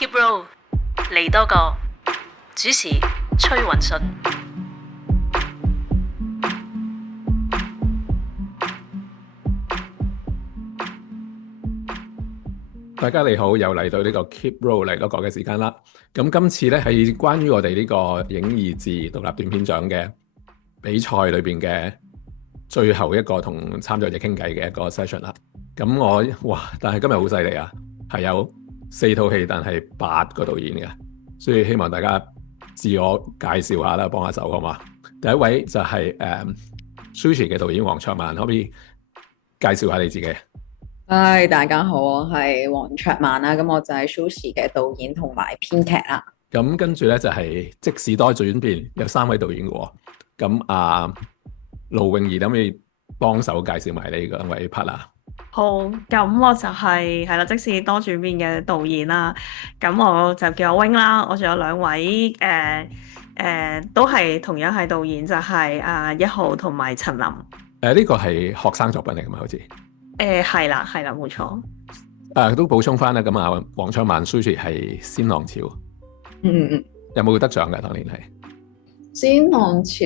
Keep Roll 嚟多個，主持崔雲信。大家你好，又嚟到呢個 Keep Roll 嚟多個嘅時間啦。咁今次咧係關於我哋呢個影意志獨立短片獎嘅比賽裏邊嘅最後一個同參賽者傾偈嘅一個 session 啦。咁但係今日好犀利啊，係有4套戲，但係8個導演嘅，所以希望大家自我介紹下啦，幫下手好嘛？第一位就係Sushi 嘅導演黃卓曼，可唔可以介紹下你自己？嗨，大家好，我係黃卓曼啦，咁我就係 Sushi 嘅導演同埋編劇啦。咁跟住咧就係即時多轉變，有3位導演嘅喎。咁盧詠儀可唔可以幫手介紹埋你嗰位 partner？好，咁我就係啦，即使多轉變嘅導演啦。咁我就叫阿 Wing 啦。我仲有2位都係同樣係導演，就係1號同埋陳琳。呢個係學生作品嚟㗎嘛？好似係啦，冇錯。都補充翻啦。咁黃卓曼 Sushi 係先浪潮。有冇得獎㗎？當年係先浪潮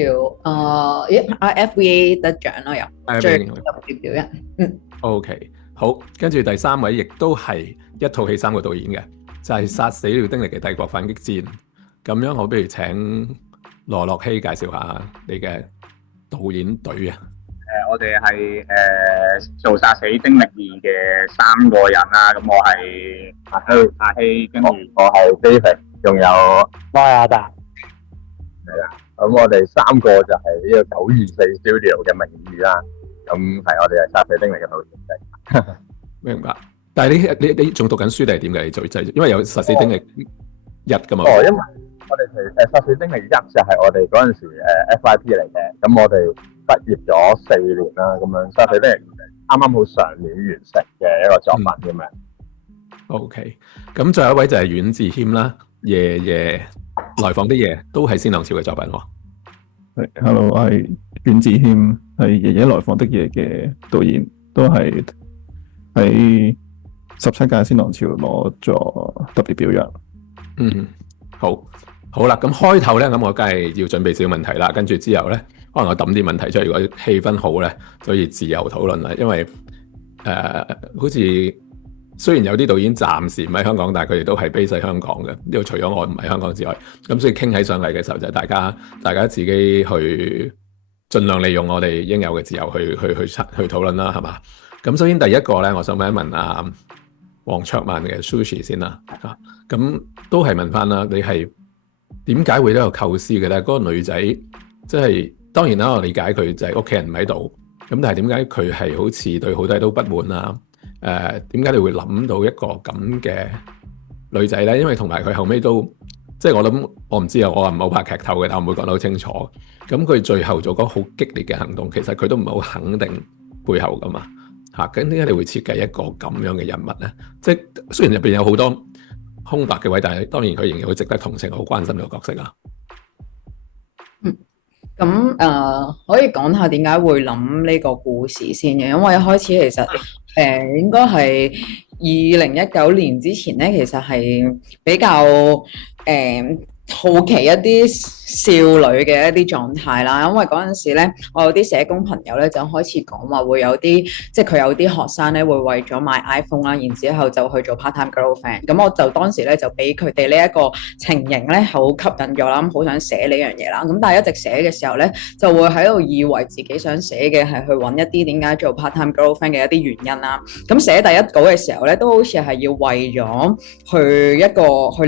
FVA 得獎咯，有最特別表人。OK， 好。跟住第3位亦都係一套戲3個導演嘅，就係殺死了丁力嘅帝國反擊戰。咁樣我不如請羅樂希介紹下你嘅導演隊啊。我哋係做殺死丁力2嘅3個人啦。咁我係阿希，跟住我係 David， 仲有阿達。係啦，咁我哋3個就係呢個924 Studio 嘅名義啦。咁係我哋係殺死丁力嘅導演。明白。但係你仲讀緊書定係點嘅？你做製作，因為有殺死丁力1噶嘛。因為我哋殺死丁力1就係我哋嗰陣時FYP 嚟嘅。咁我哋畢業咗4年啦，咁樣殺死丁力啱啱好上年完成嘅一個作品咁樣。OK， 咁最後一位就係阮智謙啦，夜夜來訪的夜都係先浪潮嘅作品喎。Hello， 我係阮智謙，係夜夜來訪的夜嘅導演，都係喺17屆先浪潮攞咗特別表揚。好啦，咁開頭咧，咁我梗係要準備少問題啦，跟住之後咧，可能我抌啲問題出嚟，如果氣氛好咧，就可以自由討論啦。因為好似雖然有啲導演暫時唔喺香港，但係佢哋都係 base 喺香港嘅。呢度除咗我唔喺香港之外，咁所以傾起上嚟嘅時候就係大家自己去盡量利用我哋應有嘅自由去討論啦，係嘛？咁首先第一個咧，我想問一問黃卓曼嘅 Sushi 先啦。咁都係問翻啦，你係點解會都有構思嘅咧？嗰個女仔即係當然啦，我理解佢就係屋企人唔喺度，咁但係點解佢係好似對好多嘢都不滿啊？點解你會諗到一個咁嘅女仔咧？因為同埋佢後尾都即係我唔知啊，我唔係好拍劇透嘅，但我唔會講得好清楚。咁佢最後做嗰好激烈嘅行動，其實佢都唔係好肯定背後噶嘛嚇。咁點解你會設計一個咁樣嘅人物咧？即係雖然入邊有好多空白嘅位，但係當然佢仍然好值得同情，好關心呢個角色啊。咁可以講下點解會諗呢個故事先嘅？因為一開始其實應該係2019年之前咧，其實係比較好奇一啲少女嘅一啲狀態啦。因為嗰陣時咧，我有啲社工朋友咧就開始講話會有啲，即係佢有啲學生咧會為咗買 iPhone 啦，然之後就去做 part-time girlfriend。咁我就當時咧就俾佢哋呢一個情形咧好吸引咗啦，咁好想寫呢樣嘢啦。咁但係一直寫嘅時候咧，就會喺度以為自己想寫嘅係去揾一啲點解做 part-time girlfriend 嘅一啲原因啦。咁寫第一稿嘅時候咧，都好似係要為咗去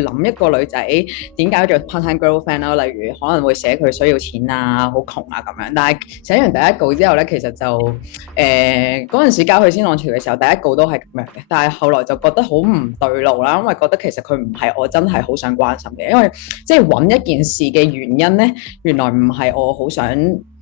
諗一個女仔點解做 part-time girlfriend 啦，例如可能會寫佢需要錢啊、好窮啊咁樣。但係寫完第一稿之後咧，其實就嗰陣時交去先浪潮嘅時候，第一稿都係咁樣嘅。但係後來就覺得好唔對路啦，因為覺得其實佢唔係我真係好想關心嘅，因為即係揾一件事嘅原因咧，原來唔係我好想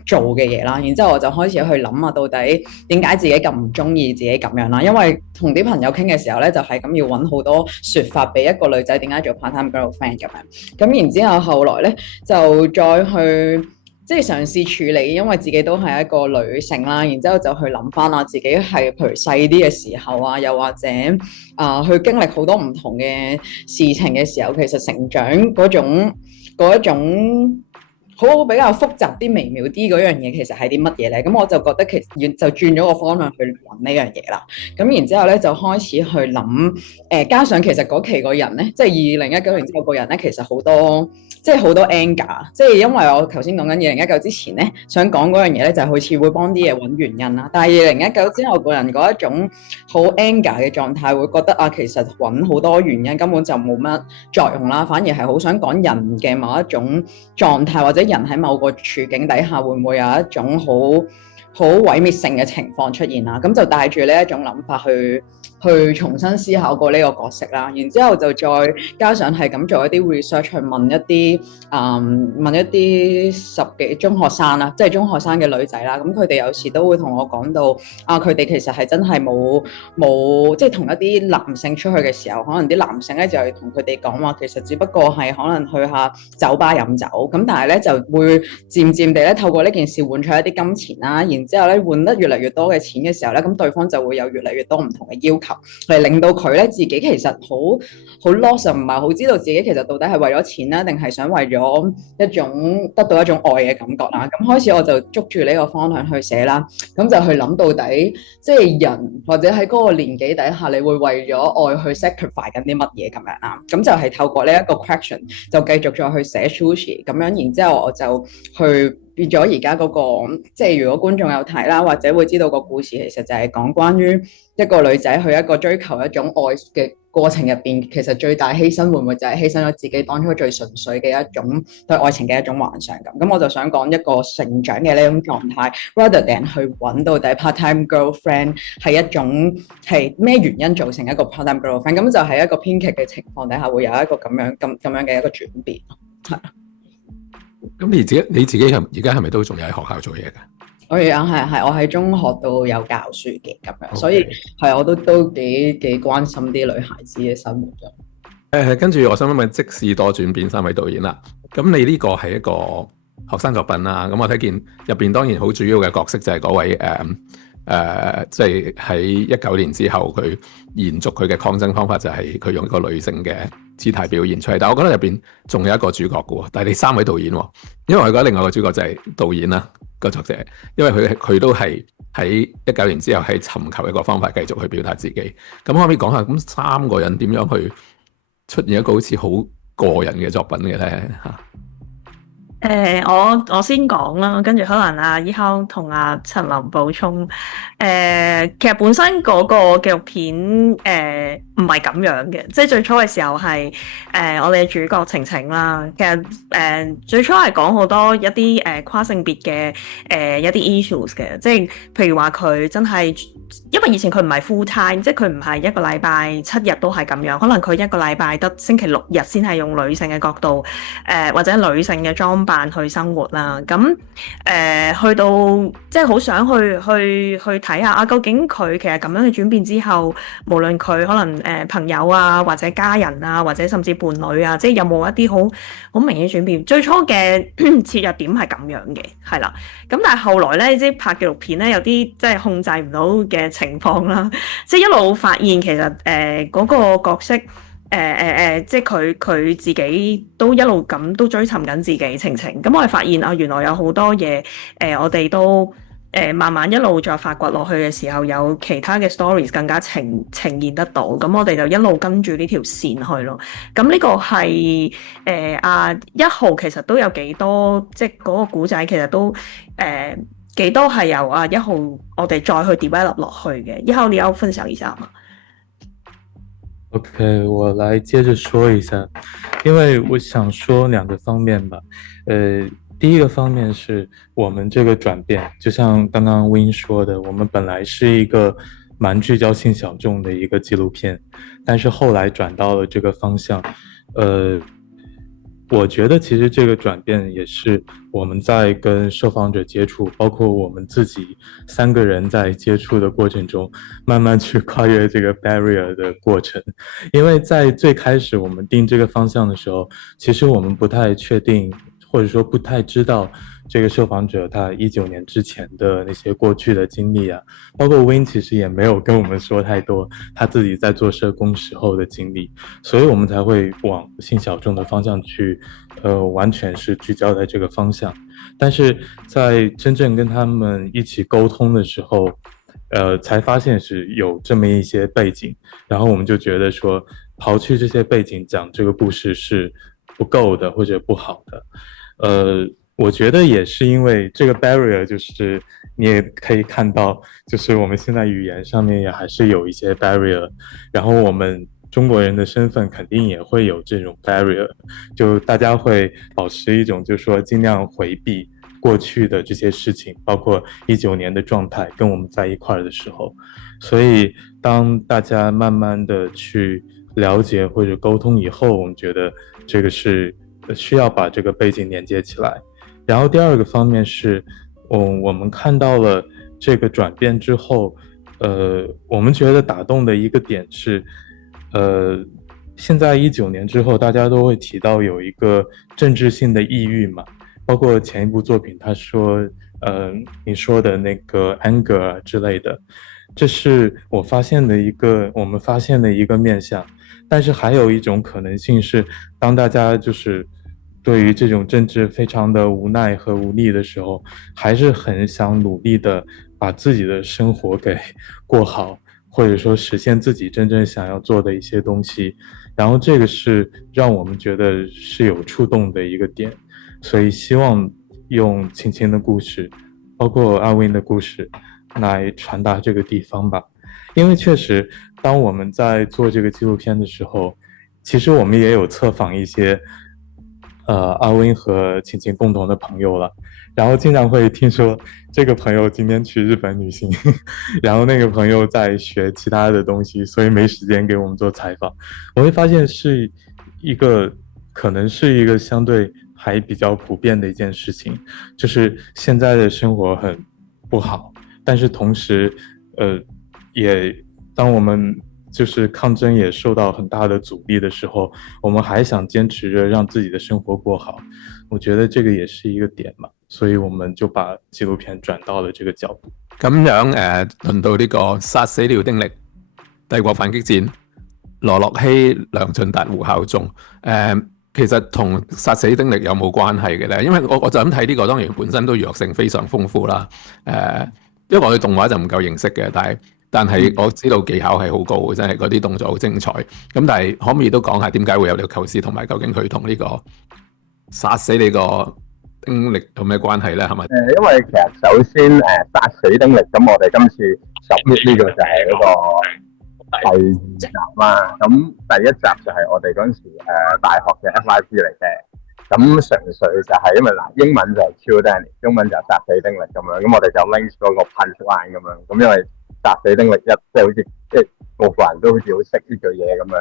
做嘅嘢啦。然之後我就開始去諗啊，到底點解自己咁唔中意自己咁樣啦？因為同啲朋友傾嘅時候咧，就係咁要揾好多説法俾一個女仔點解做 part-time girlfriend 咁樣。咁然之後後來咧就再去即係嘗試處理，因為自己都係一個女性啦，然之後就去諗翻啊，自己係譬如細啲嘅時候啊，又或者去經歷好多唔同嘅事情嘅時候，其實成長嗰一種好比較複雜啲、微妙啲嗰樣嘢，其實係啲乜嘢咧？咁我就覺得其實就轉咗個方向去揾呢樣嘢啦。咁然之後咧就開始去諗，加上其實嗰期個人咧，即係2019年之後個人咧，其實好多。即係好多 anger，即係因為我頭先講緊2019之前咧，想講嗰樣嘢咧，就係好似會幫啲嘢揾原因啦。但係2019之後個人嗰一種好 anger 嘅狀態，會覺得啊，其實揾好多原因根本就冇乜作用啦，反而係好想講人嘅某一種狀態，或者人喺某個處境底下會唔會有一種好毀滅性嘅情況出現啦。咁就帶住呢一種諗法去重新思考過呢個角色啦，然之後就再加上係咁做一啲 research 去問一啲10幾中學生啦，即係中學生嘅女仔啦，咁佢哋有時都會同我講到啊，佢哋其實係真係冇即係同一啲男性出去嘅時候，可能啲男性咧就係同佢哋講話，其實只不過係可能去下酒吧飲酒，咁但係咧就會漸漸地咧透過呢件事換取一啲金錢啦，然之後咧換得越嚟越多嘅錢嘅時候咧，咁對方就會有越嚟越多唔同嘅要求。嚟令到佢咧自己其實好 lost，唔係好知道自己其實到底係為咗錢啦，定係想為咗一種得到一種愛嘅感覺啦。咁開始我就捉住呢個方向去寫啦，咁就去諗到底即係人或者喺嗰個年紀底下，你會為咗愛去 sacrifice 緊啲乜嘢咁樣啦。咁就係透過呢一個 question 就繼續再去寫 Sushi 咁樣，然之後我就去變咗而家嗰個，即係如果觀眾有睇啦，或者會知道個故事其實就係講關於一個女仔去一個追求一種愛嘅過程入邊，其實最大犧牲會唔會就係犧牲咗自己當初最純粹嘅一種對愛情嘅一種幻想咁。咁我就想講一個成長嘅呢種狀態 ，rather than 去揾到底 part-time girlfriend 係一種係咩原因造成一個 part-time girlfriend，咁就係一個編劇嘅情況底下會有一個咁樣嘅一個轉變，係。咁你自己而家係咪都仲有喺學校做嘢㗎？我而家係我喺中學度有教書嘅咁樣， Okay. 所以係我都幾關心啲女孩子嘅生活咗。跟住我想問問，即使多轉變3位導演啦，咁你呢個係一個學生作品啦，咁我睇見入邊當然好主要嘅角色就係嗰位即係喺19年之後佢延續佢嘅抗爭方法，就係佢用一個女性嘅姿態表現出嚟。但係我覺得入邊仲有一個主角嘅喎，但係你3位導演喎，因為我覺得另外一個主角就係導演啦，個作者，因為佢都係喺19年之後係尋求一個方法繼續去表達自己。咁可唔可以講下咁3個人點樣去出現一個好似好個人嘅作品嘅咧嚇？我先講啦，跟住可能阿依康同阿陳琳補充。其實本身嗰個紀錄片唔係咁樣嘅，即係最初嘅時候係我哋嘅主角晴晴啦。其實最初係講好多一啲跨性別嘅一啲 issues 嘅，即係譬如話佢真係因為以前佢唔係 full time，即係佢唔係一個禮拜7日都係咁樣，可能佢一個禮拜得星期6日先係用女性嘅角度或者女性嘅裝扮去生活啦。咁去到即係好想去睇下啊，究竟佢其實咁樣嘅轉變之後，無論佢可能朋友啊，或者家人啊，或者甚至伴侶啊，即係有冇一啲好明顯轉變？最初嘅切入點係咁樣嘅，係啦。咁但係後來咧，即係拍紀錄片咧，有啲即係控制唔到嘅情況啦。即係一路發現其實嗰個角色即係佢自己都一路咁都追尋緊自己晴晴。咁我哋發現啊，原來有好多嘢我哋都慢慢一路再發掘落去嘅時候，有其他嘅 stories 更加呈現得到。咁我哋就一路跟住呢條線去咯。咁呢個係1號其實都有幾多，即係嗰個故仔其實都幾多係由1號我哋再去 develop 落去嘅。1號你要分享一下嗎？OK， 我來接着說一下，因為我想說2個方面吧。第一個方面是我們這個轉變，就像剛剛 Win 說的，我們本來是一個蠻聚焦性小眾的一個紀錄片，但是後來轉到了這個方向。我覺得其實這個轉變也是我們在跟受訪者接觸，包括我們自己3個人在接觸的過程中，慢慢去跨越這個 barrier 的過程。因為在最開始我們定這個方向的時候，其實我們不太確定或者说不太知道这个受访者他19年之前的那些过去的经历啊，包括 Win 其实也没有跟我们说太多他自己在做社工时候的经历，所以我们才会往性小众的方向去，完全是聚焦在这个方向。但是在真正跟他们一起沟通的时候，才发现是有这么一些背景，然后我们就觉得说，刨去这些背景讲这个故事是不够的或者不好的。我觉得也是因为这个 barrier， 就是你也可以看到，就是我们现在语言上面也还是有一些 barrier， 然后我们中国人的身份肯定也会有这种 barrier， 就大家会保持一种就是说尽量回避过去的这些事情，包括19年的状态跟我们在一块儿的时候，所以当大家慢慢的去了解或者沟通以后，我们觉得这个是需要把这个背景连接起来。然后第二个方面是，我们看到了这个转变之后，我们觉得打动的一个点是，现在19年之后，大家都会提到有一个政治性的抑郁嘛，包括前一部作品，他说，你说的那个 anger 啊之类的，这是我们发现的一个面向。但是还有一种可能性是，当大家就是对于这种政治非常的无奈和无力的时候，还是很想努力的把自己的生活给过好，或者说实现自己真正想要做的一些东西。然后这个是让我们觉得是有触动的一个点，所以希望用青青的故事，包括阿 Win 的故事来传达这个地方吧。因为确实当我们在做这个纪录片的时候，其实我们也有测访一些阿 Win 和青青共同的朋友了，然后经常会听说这个朋友今天去日本旅行然后那个朋友在学其他的东西，所以没时间给我们做采访。我会发现是可能是一个相对还比较普遍的一件事情，就是现在的生活很不好，但是同时也当我们就是抗争也受到很大的阻力的时候，我們還想堅持着讓自己的生活過好，我覺得這個也是一個點嘛，所以我們就把紀錄片轉到了這個角度。咁樣輪到呢個殺死了丁力、帝國反擊戰、羅洛希、梁進達、胡孝忠，其實同殺死丁力有冇關係嘅咧？因為我就咁睇呢個，當然本身都娛樂性非常豐富啦。因為我對動畫就唔夠認識嘅，但係我知道技巧係好高嘅，真係嗰啲動作好精彩。咁但係可唔可以都講下點解會有呢個構思，同埋究竟佢同呢個殺死你個丁力有咩關係咧？係咪？因為其實首先殺死丁力，咁我哋今次submit呢個就係嗰個第2集啦。咁第1集就係我哋嗰陣時大學嘅 FYP 嚟嘅。咁純粹就係因為英文就係 Kill Danny， 中文就係殺死丁力咁樣。咁我哋就 link 嗰個 punchline 咁樣。咁因為殺死丁力即係好似個個人都好似好識呢句嘢咁樣。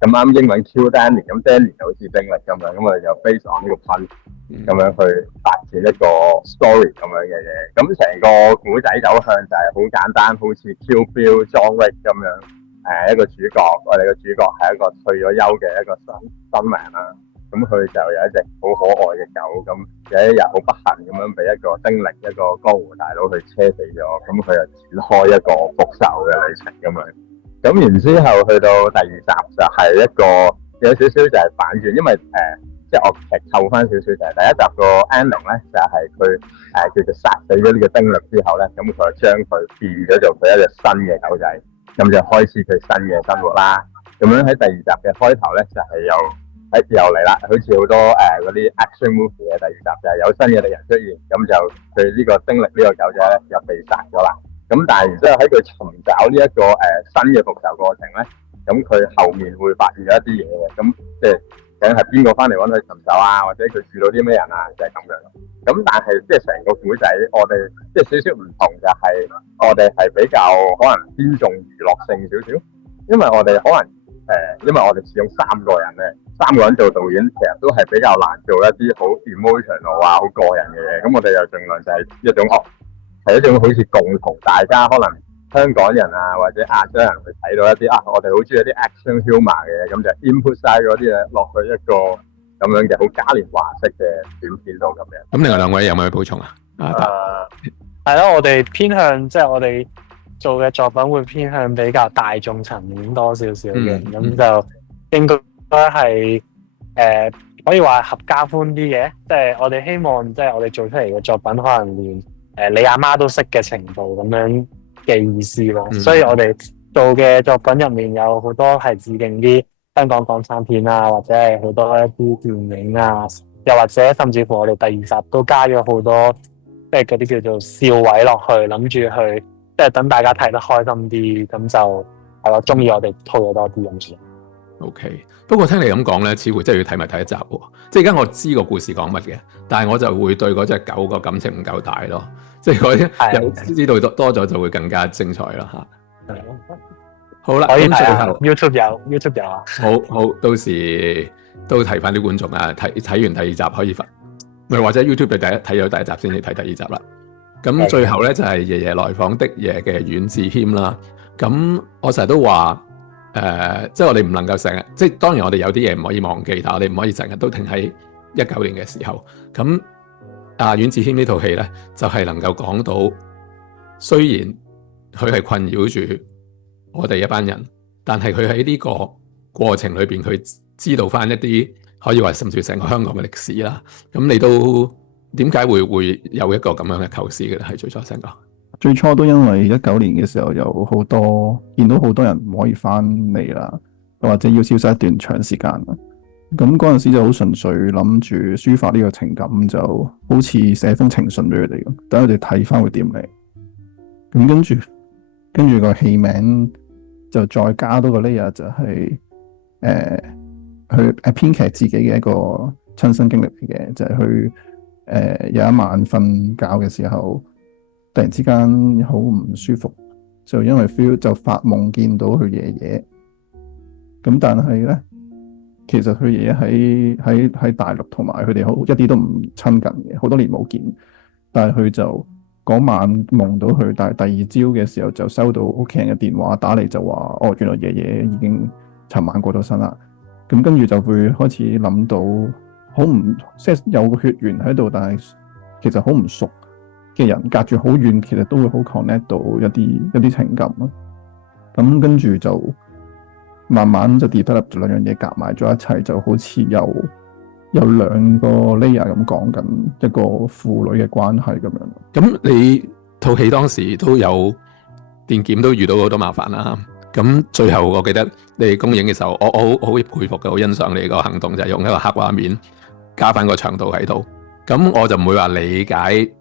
咁啱英文 Kill Danny， 咁 Danny 就好似丁力咁樣。咁我哋就 base on 呢個 punch 咁樣去發展一個 story 咁樣嘅嘢。咁成個故仔走向就係好簡單，好似 Kill Bill、John Wick 咁樣。一個主角，我哋嘅主角係一個退咗休嘅一個新人啦。咁佢就有一隻好可愛嘅狗，咁有一日好不幸咁樣俾一個丁力一個江湖大佬去車死咗，咁佢就展開一個復仇嘅旅程咁樣。咁然之後去到第2集就係一個有少少就係反轉，因為即係我劇透翻少少就係第1集個 ending 咧，就係佢叫做殺死咗呢個丁力之後咧，咁佢就將佢變咗做佢一隻新嘅狗仔，咁就開始佢新嘅生活啦。咁樣喺第2集嘅開頭咧就係又嚟啦，好似好多嗰啲 action movie 嘅第2集就係有新嘅敵人出現，咁就佢呢個丁力呢個狗仔咧就被殺咗啦。咁但係然之後喺佢尋找呢一個新嘅復仇過程咧，咁佢後面會發現咗一啲嘢嘅，咁即係究竟係邊個翻嚟揾佢尋仇啊，或者佢遇到啲咩人啊，就係咁樣。咁但係即係成個故仔，我哋即係少少唔同就係我哋係比較可能偏重娛樂性少少，因為我哋可能因為我哋始終3個人咧。3個人做導演其實都係比較難做一啲好 emotional 啊、好個人嘅嘢，咁我哋又盡量就係一種係一種好似共同大家可能香港人啊或者亞洲人去睇到一啲我哋好中意一啲 action humor 嘅嘢，咁就 input 晒嗰啲嘢落去一個咁樣嘅好嘉年華式嘅短片度咁樣。咁另外兩位有冇去補充啊？係咯，我哋偏向即係我哋做嘅作品會偏向比較大眾層面多少少嘅，咁就應該係可以話合家歡啲嘅，即係我哋希望即係我哋做出嚟嘅作品可能連你阿媽都識嘅程度咁樣嘅意思咯。所以我哋做嘅作品入面有好多係致敬啲香港港產片啊，或者係好多一啲電影啊，又或者甚至乎我哋第二集都加咗好多即係嗰啲叫做笑位落去，諗住去即係等大家睇得開心啲，咁就係我中意我哋套嘢多啲咁。OK， 不過聽你咁講咧，似乎真係要睇埋第一集喎。即係而家我知個故事講乜嘅，但係我就會對嗰隻狗個感情唔夠大咯。即係嗰啲知道多咗就會更加精彩啦嚇。好啦，可以睇下咁最後 YouTube 有啊。好，到時都提翻啲觀眾啊，睇完第二集可以或者 YouTube 睇咗第一集先至睇第二集啦。咁最後咧就係爺爺來訪的夜嘅阮智謙啦。咁我成日都話即係我哋唔能夠成日，即係當然我哋有啲嘢唔可以忘記，但係我哋唔可以成日都停喺19年嘅時候。咁阮智謙呢套戲咧就係能夠講到，雖然佢係困擾住我哋一班人，但係佢喺呢個過程裏邊，佢知道翻一啲可以話甚至成個香港嘅歷史啦。咁你都點解會有一個咁樣嘅構思嘅咧？係最初成個最初都因為19年嘅時候有好多見到好多人唔可以翻嚟啦，或者要消失一段長時間啦。咁嗰陣時就好純粹諗住抒發呢個情感，就好似寫封情信俾佢哋咁，等佢哋睇翻會點嚟。咁跟住個戲名就再加多個 layer，就係佢編劇自己嘅一個親身經歷嚟嘅，就係佢有一晚瞓覺嘅時候，突然之間好唔舒服，就因為 feel 就發夢見到佢爺爺。咁但係咧，其實佢爺爺喺大陸，同埋佢哋一啲都唔親近嘅，好多年冇見。但係佢就嗰晚夢到佢，但係第二朝嘅時候就收到屋企人嘅電話打嚟，就話原來爺爺已經尋晚過咗身啦。咁跟住就會開始諗到好唔即係有個血緣喺度，但係其實好唔熟嘅人隔住好遠，其實都會好 connect 到一啲情感咯。咁跟住就慢慢就 develop 咗兩樣嘢夾埋咗一齊，就好似有兩個 layer 咁講緊一個父女嘅關係咁樣。咁你套戲當時都有電檢都遇到好多麻煩啦。咁最後我記得你公映嘅時候，我好佩服嘅，好欣賞你個行動，就係用一個黑畫面加翻個長度喺度。咁我就唔會話理解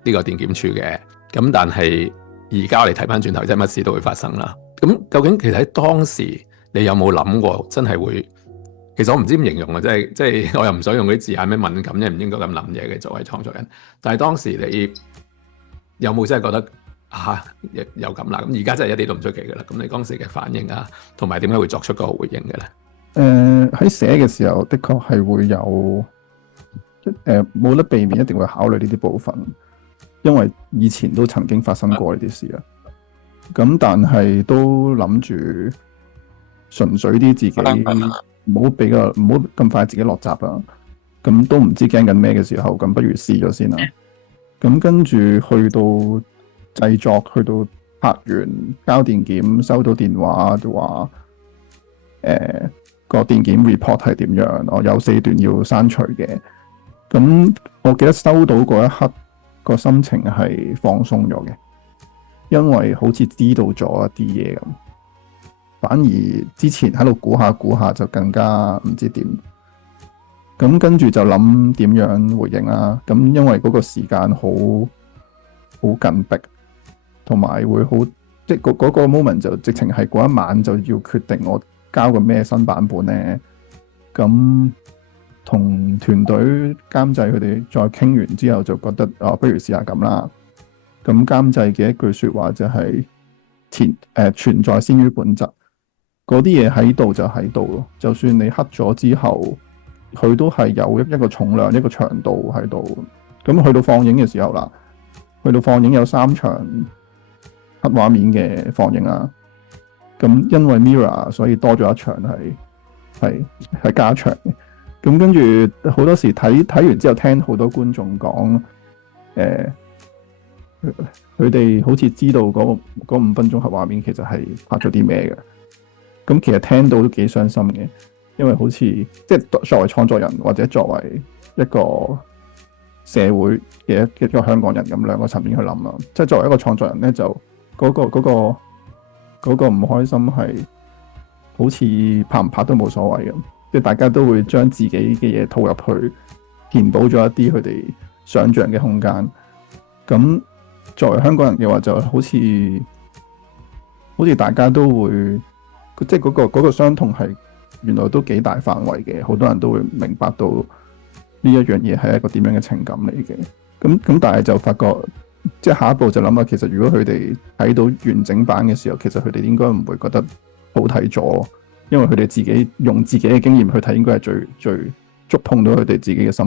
呢個電檢處嘅。咁但係而家我哋睇翻轉頭，即係乜事都會發生啦。咁究竟其實喺當時你有冇諗過真係會？其實我唔知點形容啊，即係我又唔想用嗰啲字眼咩敏感，因為唔應該咁諗嘢嘅作為創作人。但係當時你有冇真係覺得有咁啦？咁而家真係一啲都唔出奇嘅啦。咁你當時嘅反應啊，同埋點解會作出嗰個回應嘅咧？喺寫嘅時候，的確係會有冇得避免，一定會考慮呢啲部分，因為以前都曾經發生過呢啲事啊。咁但係都諗住純粹啲自己，唔好咁快自己落閘啦。咁都唔知驚緊咩嘅時候，咁不如試咗先啦。咁跟住去到製作，去到拍完交電檢，收到電話就話個電檢 report 係點樣，我有4段要刪除嘅。咁我記得收到嗰一刻個心情係放鬆咗嘅，因為好似知道咗一啲嘢咁。反而之前喺度估下就更加唔知點。咁跟住就諗點樣回應啦。咁因為嗰個時間好緊迫，同埋會好即係嗰個 moment 就直情係嗰一晚就要決定我交個咩新版本咧。咁同團隊監製佢哋再傾完之後，就覺得不如試下咁啦。咁監製嘅一句說話就係存在先於本質。嗰啲嘢喺度就喺度咯，就算你黑咗之後，佢都係有一個重量、一個長度喺度。咁去到放映嘅時候啦，去到放映有3場黑畫面嘅放映啦。咁因為 Mirror 所以多咗一場係加長嘅。咁跟住好多時睇完之後，聽好多觀眾講，佢哋好似知道嗰5分鐘嘅畫面其實係拍咗啲咩嘅。咁其實聽到都幾傷心嘅，因為好似即係作為創作人或者作為一個社會嘅一個香港人咁兩個層面去諗啦。即係作為一個創作人咧，就嗰個唔開心係好似拍唔拍都冇所謂咁，即係大家都會將自己嘅嘢套入去，填補咗一啲佢哋想像嘅空間。咁作為香港人嘅話，就好似大家都會，即係嗰個傷痛係原來都幾大範圍嘅，好多人都會明白到呢一樣嘢係一個點樣嘅情感嚟嘅。咁但係就發覺，即係下一步就諗下，其實如果佢哋睇到完整版嘅時候，其實佢哋應該唔會覺得好睇咗，因為佢哋自己用自己嘅經驗去睇，應該係最觸碰到佢哋自己嘅心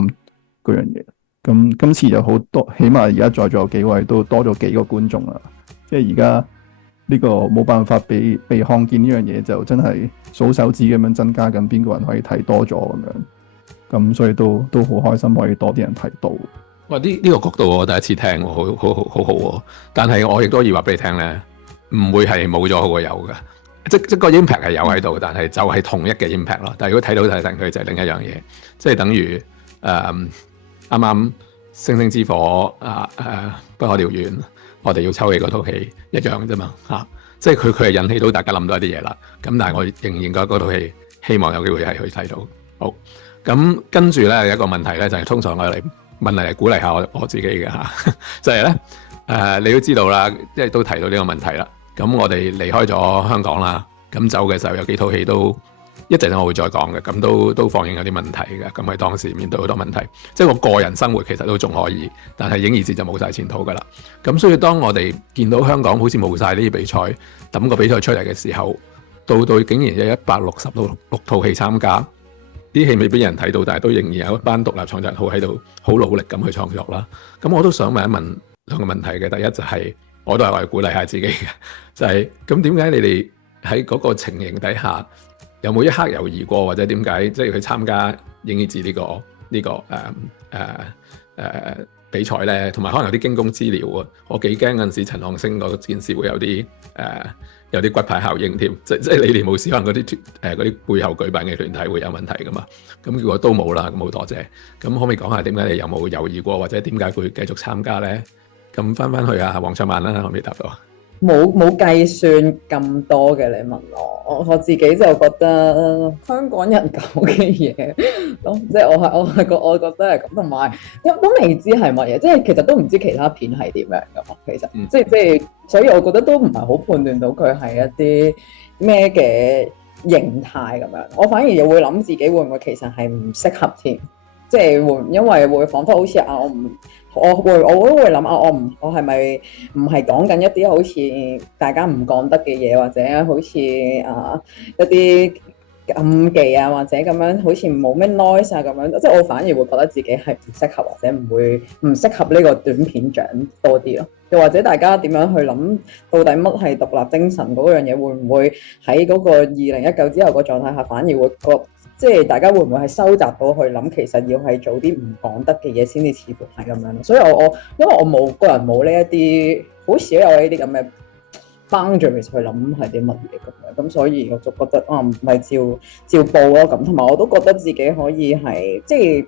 嗰樣嘢。咁今次有好多，起碼而家在座幾位都多咗幾個觀眾啦。即係而家呢個冇辦法被看見呢樣嘢，就真係數手指咁樣增加緊邊個人可以睇多咗咁樣。咁所以都好開心可以多啲人睇到。哇！呢個角度我第一次聽，好好喎。但係我亦都要話俾你聽咧，唔會係冇咗好過有嘅。即個 impact 係有喺度，但係就係同一嘅 impact 咯。但係如果睇到睇佢就係另一樣嘢，即係等於啱啱星星之火不可燎原，我哋要抽起嗰套戲一樣啫嘛嚇。即係佢係引起到大家諗到一啲嘢啦。咁但係我仍然覺得嗰套戲希望有機會係去睇到。好，咁跟住咧有一個問題咧，就係通常我嚟問嚟鼓勵下我自己嘅嚇，就係咧你都知道啦，即係都提到呢個問題啦。咁我哋離開咗香港啦，咁走嘅時候有幾套戲都一陣我會再講嘅，咁都放映有啲問題嘅，咁喺當時面對好多問題，即係我個人生活其實都仲可以，但係影意節就冇晒前途噶啦。咁所以當我哋見到香港好似冇晒呢啲比賽，抌個比賽出嚟嘅時候，到竟然有166套戲參加，啲戲未必有人睇到，但係都仍然有一班獨立創作人喺度好努力咁去創作啦。咁我都想問一問兩個問題嘅，第一就係我都係為鼓勵下自己嘅，就係咁點解你哋喺嗰個情形底下，有冇一刻猶豫過，或者點解即係去參加影意節呢個比賽咧？同埋可能有啲驚弓之鳥啊！我幾驚嗰陣時陳漢星嗰件事會有啲骨牌效應添，即係你哋冇試可能嗰啲背後舉辦嘅團體會有問題噶嘛？咁如果都冇啦，咁好多謝。咁可唔可以講下點解你有冇猶豫過，或者點解會繼續參加咧？咁翻去啊，黃卓曼啦，可唔可以答到？冇計算咁多嘅，你問我自己就覺得香港人搞嘅嘢咯，即係我覺得係咁，同埋都未知係乜嘢，即係其實都唔知其他片係點樣噶嘛，其實即係所以我覺得都唔係好判斷到佢係一啲咩嘅形態咁樣，我反而又會諗自己會唔會其實係唔適合添，即係會因為會彷彿好似我都會諗我係咪唔係講緊一啲好似大家唔講得嘅嘢，或者好似一啲禁忌啊，或者咁樣好似冇咩 noise 啊咁樣，即係我反而會覺得自己係唔適合，或者唔適合呢個短片獎多啲咯。又或者大家點樣去諗到底乜係獨立精神嗰樣嘢，會唔會喺嗰個2019之後個狀態下，反而會即係大家會唔會係收集到去諗，其實要係做啲唔講得嘅嘢先至似乎係咁樣。所以因為我個人冇呢一啲，好少有呢啲咁嘅 boundaries 去諗係啲乜嘢咁樣，咁所以我就覺得唔係照報咯咁，同埋我都覺得自己可以係即係。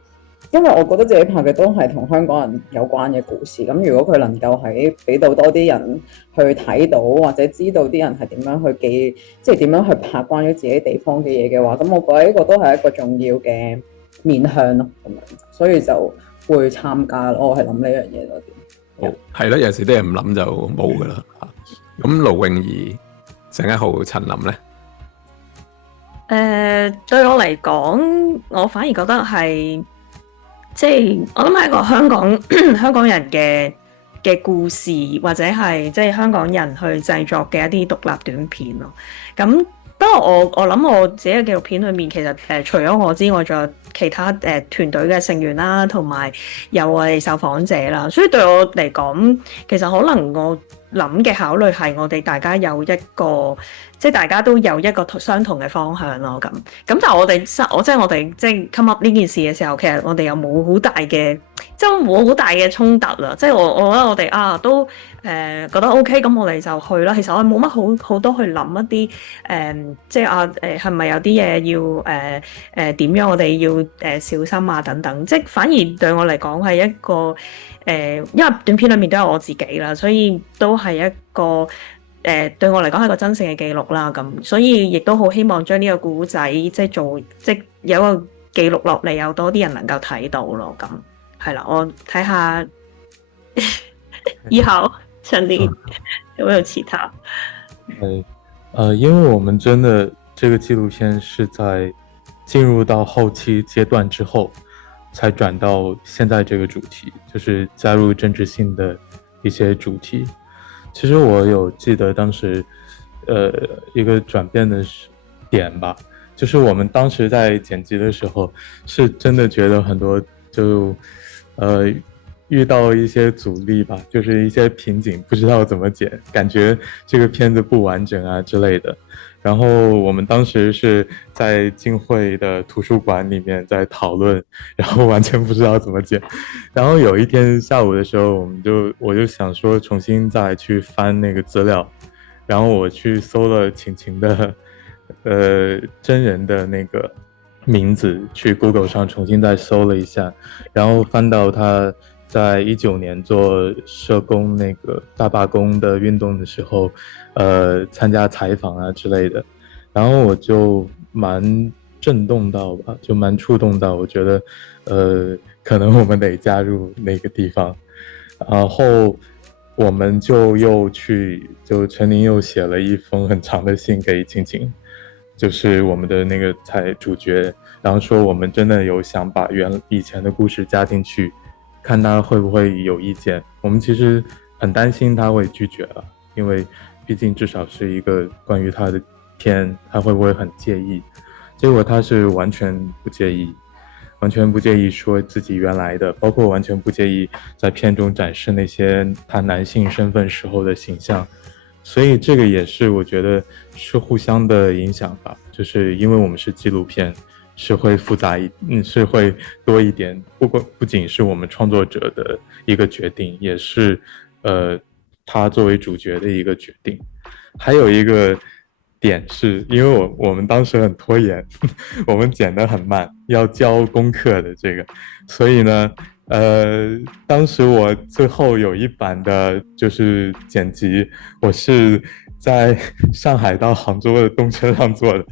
因為我覺得自己拍嘅都係同香港人有關嘅故事，咁如果佢能夠喺俾到多啲人去睇到，或者知道啲人係點樣去記，即係點樣去拍關於自己地方嘅嘢嘅話，咁我覺得呢個都係一個重要嘅面向咯，咁樣，所以就會參加咯。我係諗呢樣嘢多啲。好，係咯，有時啲人唔諗就冇噶啦。咁盧詠儀、鄭一豪、陳琳咧？對我嚟講，我反而覺得係。即係我諗係一個香港人嘅故事，或者係即係香港人去製作嘅一啲獨立短片咯。咁不過我諗我自己嘅紀錄片裏面，其實除咗我之外，仲有其他團隊嘅成員啦，同埋有我哋受訪者啦。所以對我嚟講，其實可能我諗嘅考慮係我哋大家有一個，即係大家都有一個相同嘅方向咯。咁但係我哋即係 come up 呢件事嘅時候，其實我哋又冇好大嘅，即係冇好大嘅衝突啦。即係我覺得我哋都覺得 OK，咁我哋就去啦。其實我冇乜好多去諗一啲即係係咪有啲嘢要點樣我哋要小心啊等等。即係反而對我嚟講係一個因為短片裏面都有我自己啦，所以都係一個對我嚟講係一個真實嘅記錄啦。咁所以亦都好希望將呢個故仔即係有一個記錄落嚟，有多啲人能夠睇到咯。咁係啦，我睇下以後陳年有沒有其他？因為我們真的這個紀錄片是在進入到後期階段之後，才轉到現在這個主題，就是加入政治性的一些主題。其實我有記得當時，一個轉變的點吧，就是我們當時在剪輯的時候，是真的覺得很多就，遇到一些阻力吧，就是一些瓶頸，不知道怎麼剪，感覺這個片子不完整啊之類的。然後我們當時是在浸會的圖書館裡面在討論，然後完全不知道怎麼剪。然後有一天下午的時候，我就想說重新再去翻那個資料，然後我去搜了晴晴的真人的那個名字，去 Google 上重新再搜了一下，然後翻到他在19年做社工那個大罷工的運動的時候，參加採訪啊之類的，然後我就蠻震動到吧，就蠻觸動到，我覺得可能我們得加入那個地方。然後我們就陳琳又寫了一封很長的信給晴晴，就是我們的那個主角，然後說我們真的有想把以前的故事加進去，看他會不會有意見。我們其實很擔心他會拒絕了，因為畢竟至少是一個關於他的片，他會不會很介意？結果他是完全不介意，完全不介意說自己原來的，包括完全不介意在片中展示那些他男性身份時候的形象。所以這個也是我覺得是互相的影響吧，就是因為我們是紀錄片，是會複雜是會多一點，不僅是我們創作者的一個決定，也是他作為主角的一個決定。還有一個點是因為我們當時很拖延，我們剪得很慢，要交功課的這個，所以呢當時我最後有一版的就是剪輯，我是在上海到杭州的動車上做的，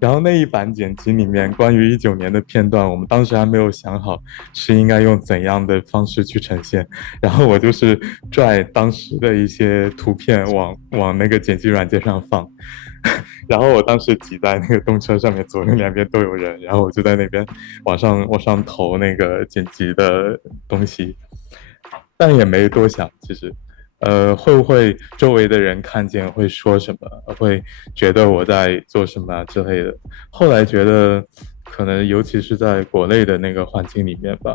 然後那一版剪輯裡面關於19年的片段，我們當時還沒有想好是應該用怎樣的方式去呈現，然後我就是拽當時的一些圖片往那個剪輯軟件上放，然後我當時擠在那個動車上面，左右兩邊都有人，然後我就在那邊往上投那個剪輯的東西，但也沒多想，其實會不會周圍的人看見會說什麼，會覺得我在做什麼之類的。後來覺得可能尤其是在國內的那個環境裡面吧，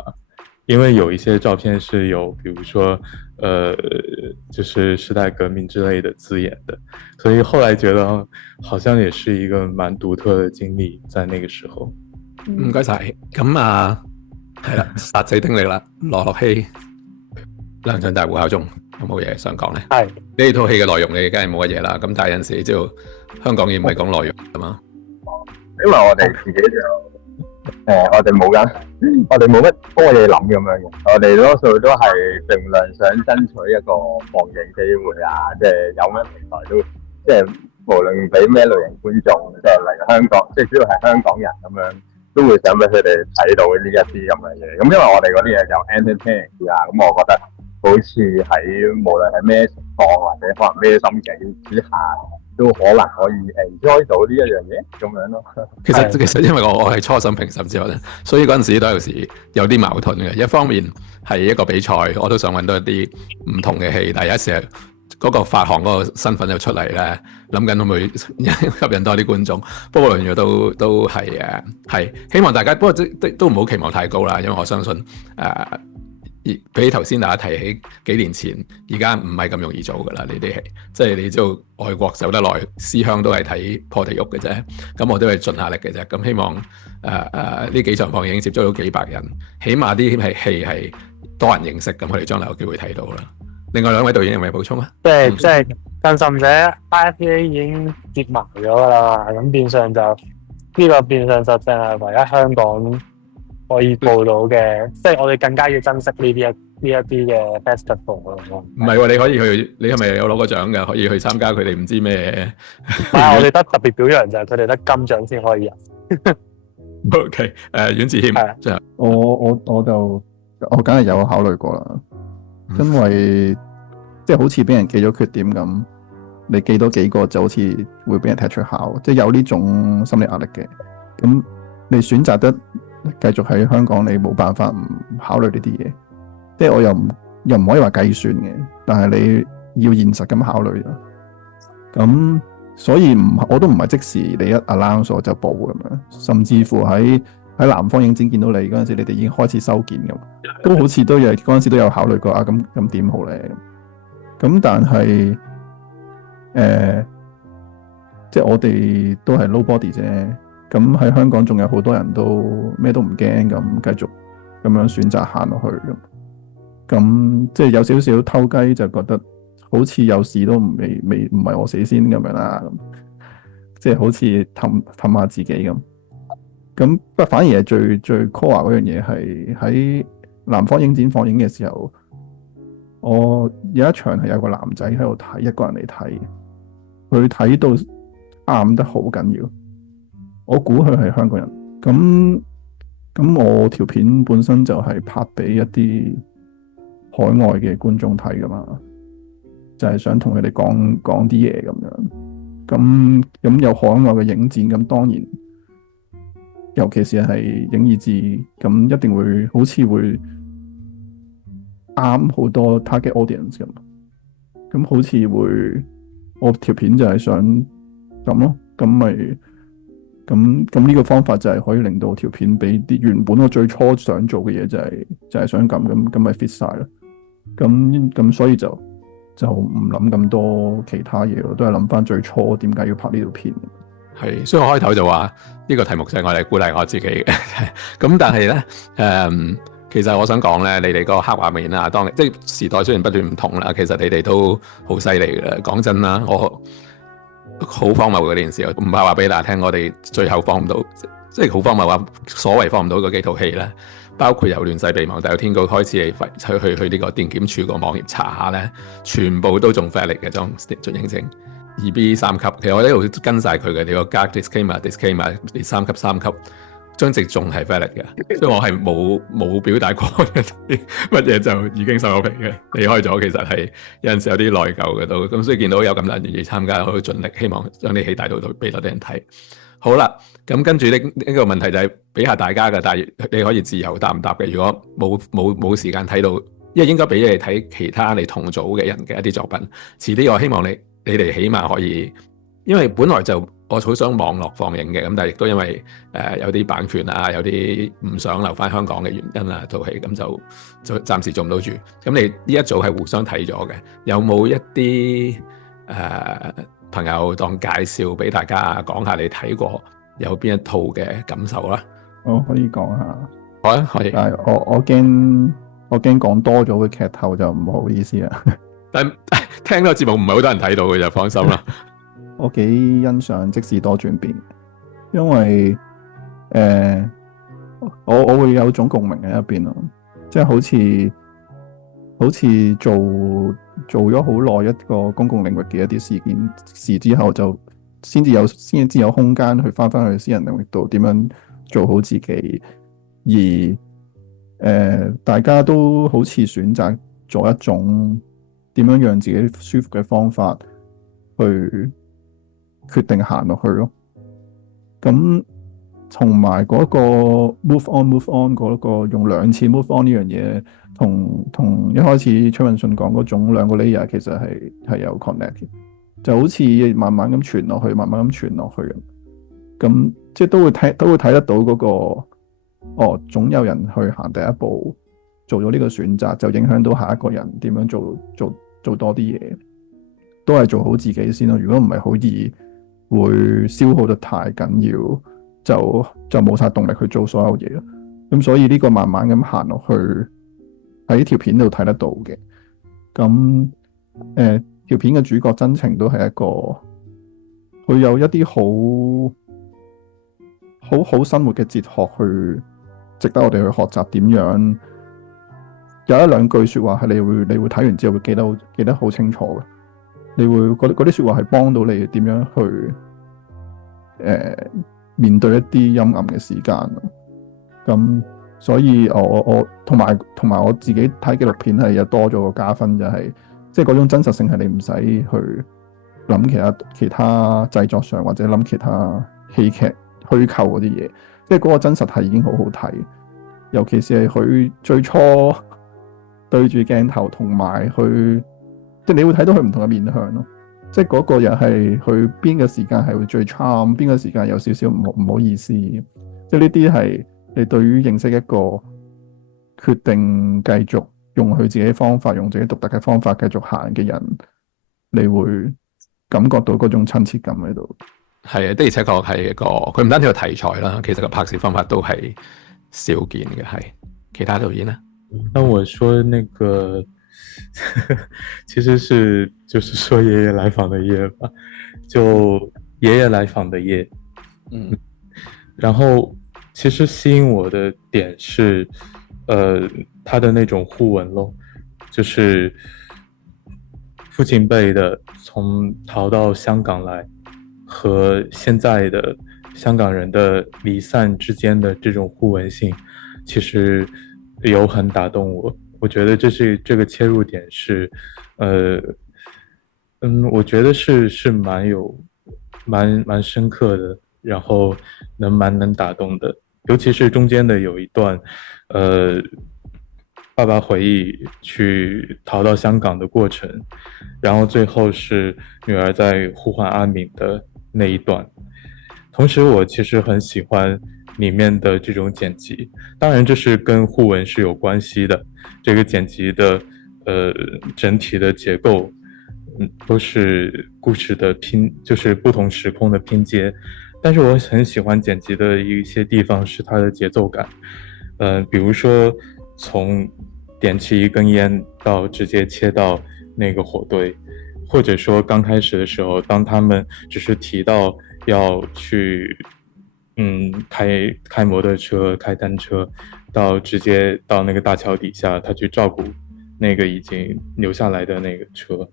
因為有一些照片是有比如說就是時代革命之類的字眼的，所以後來覺得好像也是一個蠻獨特的經歷在那個時候。唔該晒，咁係啦，殺死丁力啦，羅樂希亮相大戶口中有冇嘢想講咧？係呢套戲嘅內容你梗係冇乜嘢啦，咁但係有陣時知道香港嘢唔係講內容㗎嘛，因為我哋自己就我哋冇乜多嘢諗咁樣嘅，我哋多數都係盡量想爭取一個放映機會啊，即係有咩平台都即係無論俾咩類型觀眾，即係嚟香港，即係主要係香港人咁樣，都會想俾佢哋睇到呢一啲咁嘅嘢。咁因為我哋嗰啲嘢就 entertain 啊，咁我覺得好似喺無論係咩情況或者可能咩心境之下，都可能可以 enjoy 到呢一樣嘢咁樣咯。其實因為我係初審評審之後咧，所以嗰陣時都有時有啲矛盾嘅。一方面係一個比賽，我都想揾到一啲唔同嘅戲，但係有時嗰個發行嗰個身份就出嚟咧，諗緊會唔會吸引多啲觀眾。不過兩樣都係希望大家，不過都唔好期望太高啦，因為我相信比起頭先大家提起幾年前，而家唔係咁容易做噶啦。呢啲戲即係你知道外國走得耐，思鄉都係睇破地獄嘅啫。咁我都係盡下力嘅啫。咁希望呢幾場放映已經接觸到幾百人，起碼啲戲係多人認識，咁我哋將來有機會睇到啦。另外兩位導演有冇補充啊？即係更甚者 IFA 已經接埋咗㗎啦，咁變相就呢個變相實際係唯一香港可以報到嘅，即係我哋更加要珍惜呢一啲嘅 festival 咯。唔係喎，你可以去，你係咪有攞過獎㗎？可以去參加佢哋唔知咩？但係我哋得特別表揚就係佢哋得金獎先可以入。OK，阮智謙，最後我梗係有考慮過啦，因為即係好似俾人記咗缺點咁，你記多幾個就好似會俾人踢出校，即係有呢種心理壓力嘅。咁你選擇得繼續喺香港，你冇辦法唔考慮呢啲嘢。即係我又唔可以話計算嘅，但係你要現實咁考慮啦。咁所以我都唔係即時你一 announce 就報咁樣，甚至乎喺南方影展見到你嗰陣時，你哋已經開始收件咁，都好似嗰陣時都有考慮過啊。咁點好咧？咁但係即係我哋都係 nobody 啫。咁喺香港仲有好多人都咩都唔驚咁，繼續咁樣選擇行落去咁，即係有少少偷雞，就覺得好似有事都唔係我死先咁樣啦。即係好似氹下自己咁。咁不過反而係最 core 嗰樣嘢係喺南方影展放映嘅時候，我有一場係有個男仔喺度睇，一個人嚟睇，佢睇到喊得好緊要。我估佢係香港人。咁我條片本身就係拍俾一啲海外嘅觀眾睇噶嘛，就係想同佢哋講啲嘢咁樣。咁有海外嘅影展，咁當然，尤其是係影意志，咁一定會好似會啱好多 target audience 咁。咁好似會，我條片就係想咁咯，咁呢個方法就係可以令到條片俾啲原本我最初想做嘅嘢就係想咁咪 fit 晒咯。咁所以就唔諗咁多其他嘢咯，都係諗翻最初點解要拍呢條片。係，所以我開頭就話呢個題目就係我嚟鼓勵我自己嘅。咁但係咧，其實我想講咧，你哋個黑畫面啊，即係時代雖然不斷唔同啦，其實你哋都好犀利嘅。講真啦，我好荒謬嘅呢件事，唔係話俾大家聽，我哋最後放唔到，即係好荒謬話所謂放唔到嗰幾套戲咧，包括由亂世備忘、大有天高開始去呢個電檢處個網頁查下咧，全部都仲 valid 嘅，張准認證 2B 3級。其實我一路跟晒佢嘅，你個加 disclaimer 3級3級，張值仲係 valid 嘅，所以我係冇表達過乜嘢就已經收咗皮嘅，離開咗。其實係有陣時有啲內疚嘅都，咁所以見到有咁多人願意參加，我會盡力希望將啲戲帶到俾多啲人睇。好啦，咁跟住呢個問題就係俾下大家嘅，但係你可以自由答唔答嘅。如果冇時間睇到，因為應該俾你哋睇其他你同組嘅人嘅一啲作品。遲啲我希望你哋起碼可以，因為本來就我好想網絡放映嘅，咁但係亦都因為有啲版權啊，有啲唔想留翻香港嘅原因啊，套戲咁就暫時做唔到住。咁你呢一組係互相睇咗嘅，有冇一啲朋友當介紹俾大家講下你睇過有邊一套嘅感受啦？我可以講下。好啊，可以。但係我驚講多咗會劇透，就唔好意思啦。但聽呢個節目唔係好多人睇到嘅，就放心啦。我幾欣賞即時多轉變，因為我會有種共鳴喺入邊咯，即係好似做咗好耐一個公共領域嘅一啲事之後，就先至有空間去翻去私人領域度點樣做好自己，而大家都好似選擇咗一種點樣讓自己舒服嘅方法去決定行落去咯。咁同埋嗰個 move on 嗰個用2次 move on 呢樣嘢，同一開始崔允信講嗰種2個 layer 其實係有 connect 嘅，就好似慢慢咁傳落去，慢慢咁傳落去咁即係都會睇得到嗰個總有人去行第一步，做咗呢個選擇，就影響到下一個人點樣做多啲嘢，都係做好自己先咯。如果唔係，好易會消耗得太緊要，就冇晒動力去做所有嘢咯。咁所以呢個慢慢咁行落去，喺條片度睇得到嘅。咁條片嘅主角真情都係一個，佢有一啲好生活嘅哲學去值得我哋去學習點樣。有一兩句説話係你會睇完之後會記得好清楚嘅。你會嗰啲説話係幫到你點樣去面對一啲陰暗嘅時間。咁所以我同埋我自己睇紀錄片係有多咗個加分，就係即係嗰種真實性係你唔使去諗其他製作上或者諗其他戲劇虛構嗰啲嘢，即係嗰個真實係已經好好睇。尤其是係佢最初對住鏡頭同埋佢，即係你會睇到佢唔同嘅面向咯。即係嗰個又係佢邊個時間係會最 charm，邊個時間有少少唔好意思。即係呢啲係你對於認識一個決定繼續用佢自己方法，用自己獨特嘅方法繼續行嘅人，你會感覺到嗰種親切感喺度。係啊，的而且確係一個，佢唔單止個題材啦，其實個拍攝方法都係少見嘅。係其他導演呢？那我說那個其實是就是說爺爺來訪的夜吧，就爺爺來訪的夜。然後其實吸引我的點是他的那種互文咯，就是父親輩的從逃到香港來和現在的香港人的離散之間的這種互文性，其實有很打動我。我覺得這個切入點是我覺得是蠻深刻的，然後蠻能打動的。尤其是中間的有一段爸爸回憶去逃到香港的過程，然後最後是女兒在呼喚阿敏的那一段。同時我其實很喜歡裡面的這種剪輯，當然這是跟互文是有關係的，這個剪輯的整體的結構都是故事的就是不同時空的拼接。但是我很喜歡剪輯的一些地方是它的節奏感，比如說從點起一根煙到直接切到那個火堆，或者說剛開始的時候，當他們只是提到要去開摩托車、開單車，到直接到那個大橋底下，他去照顧那個已經留下來的那個車，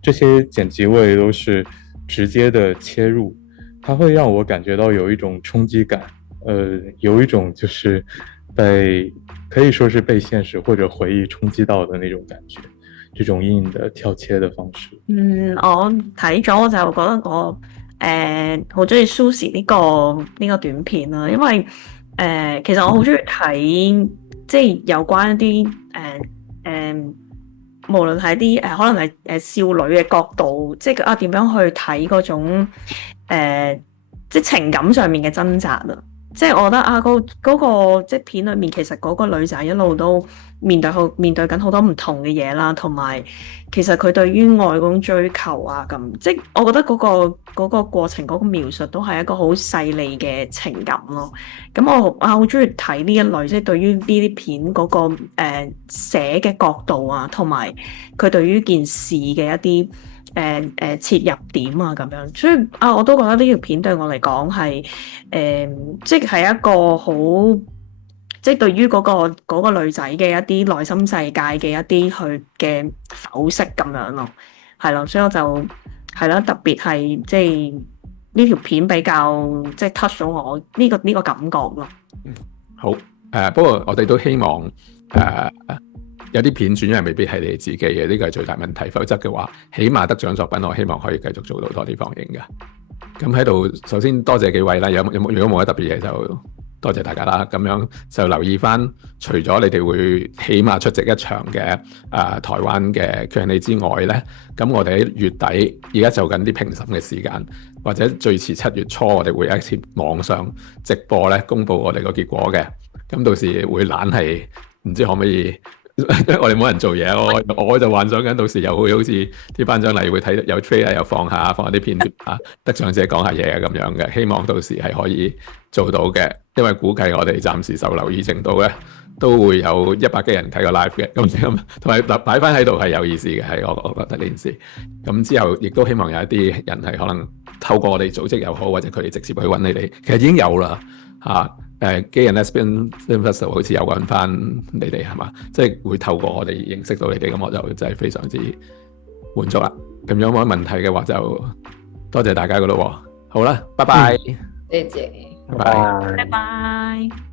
這些剪輯位都是直接的切入，它會讓我感覺到有一種衝擊感，有一種就是可以說是被現實或者回憶衝擊到的那種感覺，這種硬的跳切的方式。我睇咗我就覺得我好中意 Sushi 呢個短片啦，因為其實我好中意睇即係有關一啲無論係啲可能係少女嘅角度，即係點樣去睇嗰種即係情感上面嘅掙扎啊！即係我覺得嗰個即係片裏面，其實嗰個女仔一路都面對緊好多唔同嘅嘢啦，同埋其實佢對於愛嗰種追求啊，咁即係我覺得嗰個過程嗰個描述都係一個好細膩嘅情感咯。咁我好中意睇呢一類，即係對於呢啲片嗰個寫嘅角度啊，同埋佢對於件事嘅一啲切入點啊咁樣，所以我都覺得呢條片對我嚟講係即係一個好，即係對於嗰個女仔嘅一啲內心世界嘅一啲佢嘅剖析咁樣咯，係咯，所以我就係咯，特別係即係呢條片比較即係 touch 到我呢個感覺咯。好不過我哋都希望有啲片選，因為未必係你自己嘅，呢個係最大問題。否則嘅話，起碼得獎作品，我希望可以繼續做到多啲放映嘅。咁喺度，首先多謝幾位啦。如果冇乜特別嘢，就多謝大家啦。咁樣就留意翻，除咗你哋會起碼出席一場嘅台灣嘅 Q&A 之外呢，咁我哋喺月底而家做緊啲評審嘅時間，或者最遲7月初，我哋會有一次網上直播呢，公佈我哋個結果嘅。咁到時會懶係唔知可唔可以？我哋冇人做嘢，我就幻想緊到時又會好似啲頒獎禮會睇有 trailer 又放下啲片段啊，得獎者講下嘢咁樣嘅。希望到時係可以做到嘅，因為估計我哋暫時受留意程度咧都會有100幾人睇個 live 嘅，咁同埋擺翻喺度係有意思嘅，係我覺得呢件事。咁之後亦都希望有一啲人係可能透過我哋組織又好，或者佢哋直接去揾你哋，其實已經有啦嚇。Gay and Lesbian Film Festival 好似有揾翻你哋係嘛？即係會透過我哋認識到你哋，咁我就真係非常之滿足啦。咁有冇問題嘅話就多謝大家噶咯喎。好啦，拜拜。謝謝。拜拜。拜拜。